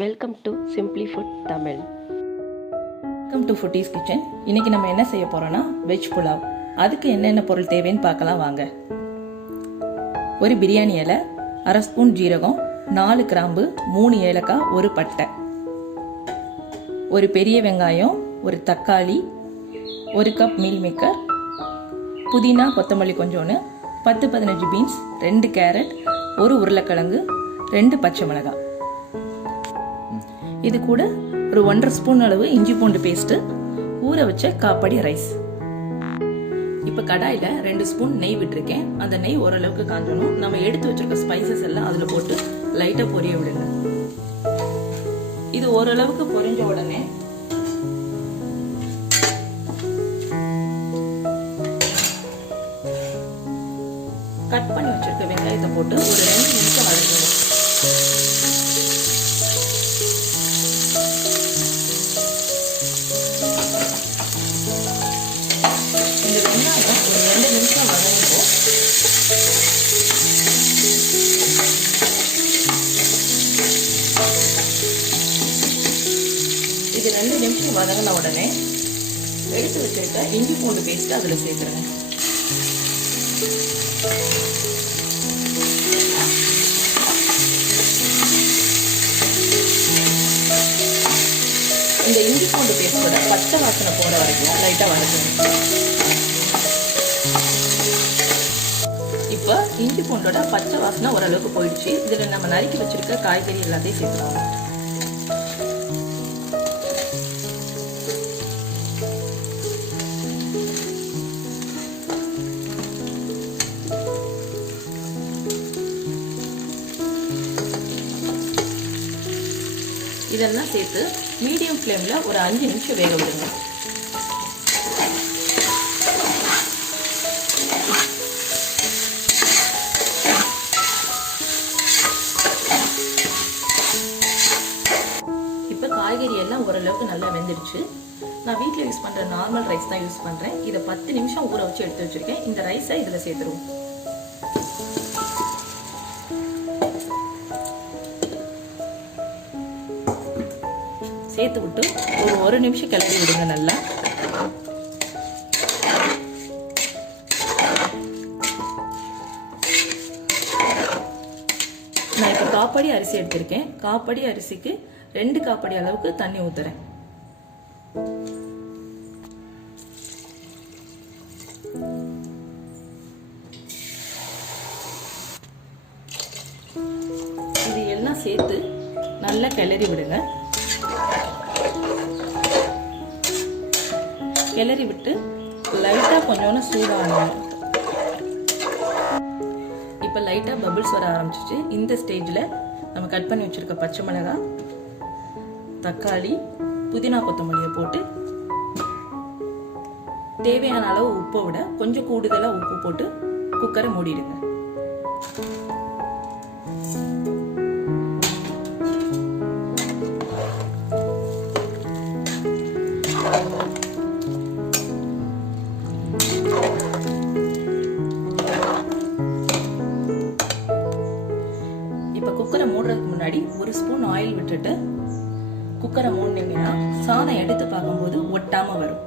Welcome to simply food Tamil. Welcome to foodies kitchen. இன்னைக்கு நம்ம என்ன செய்ய போறோம்னா வெஜ் புலாவ். அதுக்கு என்னென்ன பொருள் தேவைன்னு பார்க்கலாம் வாங்க. ஒரு பிரியாணி இலை, 1/2 ஸ்பூன் ஜீரகம், 4 கிராம்பு, 3 ஏலக்காய், ஒரு பட்டை, ஒரு பெரிய வெங்காயம், ஒரு தக்காளி, 1 கப் மீல் மேக்கர், புதினா கொத்தமல்லி கொஞ்சோன்னு, 10-15 பீன்ஸ், 2 கேரட், 1 உருளைக்கிழங்கு, 2 பச்சை மிளகாய். இது கூட ஒரு 1.5 ஸ்பூன் அளவு இஞ்சி பூண்டு பேஸ்ட், ஊற வச்ச காப்படி ரைஸ். இப்ப கடாயில 2 ஸ்பூன் நெய் விட்டுருக்கேன். அந்த நெய் ஓரளவுக்கு காஞ்சணும். நம்ம எடுத்து வச்சிருக்க ஸ்பைசஸ் எல்லாம் அதுல போட்டு லைட்டா பொரிய விடுங்க. இது ஓரளவுக்கு பொரிஞ்ச உடனே கட் பண்ணி வச்சிருக்க வெங்காயத்தை போட்டு ஒரு 2 நிமிஷம் வதக்குங்க. இந்த வெங்காயம் ஒரு 2 நிமிஷம் வதங்கும். இது 2 நிமிஷம் வதங்கின உடனே எடுத்து வச்சிருக்க இஞ்சி பூண்டு பேஸ்ட் அதுல சேர்த்துருங்க. இந்த இஞ்சி பூண்டு பேஸ்டோட பச்சை வாசனை போற வரைக்கும் லைட்டா வதக்கணும். இப்ப இஞ்சி பூண்டோட பச்சை வாசனை ஓரளவுக்கு போயிடுச்சு. இதுல நம்ம நறுக்கி வச்சிருக்க காய்கறி எல்லாத்தையும் சேர்த்துருவோம். இதெல்லாம் சேர்த்து மீடியம் ஃப்ளேம்ல ஒரு 5 நிமிஷம் வேக விடுங்க. இப்ப காய்கறி எல்லாம் ஓரளவுக்கு நல்லா வெந்துடுச்சு. நான் வீட்டில் யூஸ் பண்ற நார்மல் ரைஸ் தான் யூஸ் பண்றேன். இதை 10 நிமிஷம் ஊற வச்சு எடுத்து வச்சிருக்கேன். இந்த ரைஸை இதுல சேர்த்துருவோம். சேர்த்து விட்டு ஒரு 1 நிமிஷம் கிளறி விடுங்க நல்லா. நான் இப்போ காப்படி அரிசி எடுத்திருக்கேன். காப்படி அரிசிக்கு 2 காப்படி அளவுக்கு தண்ணி ஊத்துறேன். இது எல்லாம் சேர்த்து நல்லா கிளறி விடுங்க. கிளறி விட்டு லைட்டா கொஞ்சோன்னு சூடாகணும். இப்ப லைட்டா பபிள்ஸ் வர ஆரம்பிச்சிச்சு. இந்த ஸ்டேஜ்ல நம்ம கட் பண்ணி வச்சிருக்க பச்சை மிளகாய், தக்காளி, புதினா கொத்தமல்லியை போட்டு தேவையான அளவு உப்பை விட கொஞ்சம் கூடுதலா உப்பு போட்டு குக்கரை மூடிடுங்க. குக்கரை மூடுறதுக்கு முன்னாடி 1 ஸ்பூன் ஆயில் விட்டுட்டு குக்கரை மூடினீங்கன்னா சாதம் எடுத்து பார்க்கும்போது ஒட்டாம வரும்.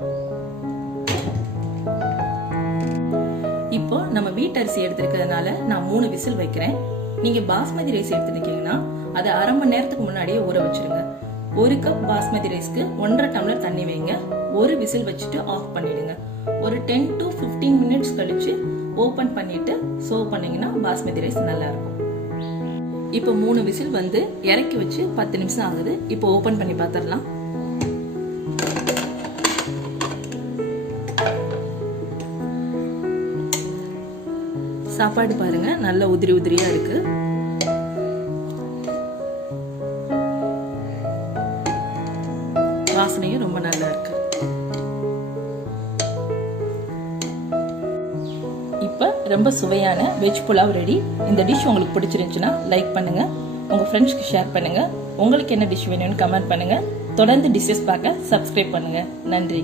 இப்போ நம்ம வீட்டரிசி எடுத்திருக்கிறதுனால நான் 3 விசில் வைக்கிறேன். நீங்க பாஸ்மதி ரைஸ் எடுத்துருக்கீங்கன்னா அதை 1/2 மணி நேரத்துக்கு முன்னாடியே ஊற வச்சிருங்க. 1 கப் பாஸ்மதி ரைஸ்க்கு 1.5 டம்ளர் தண்ணி வைங்க. 1 விசில் வச்சுட்டு ஆஃப் பண்ணிடுங்க. ஒரு 10 to 15 மினிட்ஸ் கழிச்சு ஓபன் பண்ணிட்டு சர்வ் பண்ணீங்கன்னா பாஸ்மதி ரைஸ் நல்லா இருக்கும். இப்போ 3 விசில் வந்து இறக்கி வச்சு 10 நிமிஷம் ஆகுது. இப்போ ஓபன் பண்ணி பார்த்துடலாம். சாப்பாடு பாருங்க, நல்ல உதிரி உதிரியா இருக்கு. வாசனையும் ரொம்ப நல்லா இருக்கு. இப்ப ரொம்ப சுவையான வெஜ் புலாவ் ரெடி. இந்த டிஷ் உங்களுக்கு பிடிச்சிருந்துச்சுன்னா லைக் பண்ணுங்க, உங்க ஃப்ரெண்ட்ஸ்க்கு ஷேர் பண்ணுங்க. உங்களுக்கு என்ன டிஷ் வேணும்னு கமெண்ட் பண்ணுங்க. தொடர்ந்து டிஷ்ஷஸ் பார்க்க சப்ஸ்கிரைப் பண்ணுங்க. நன்றி.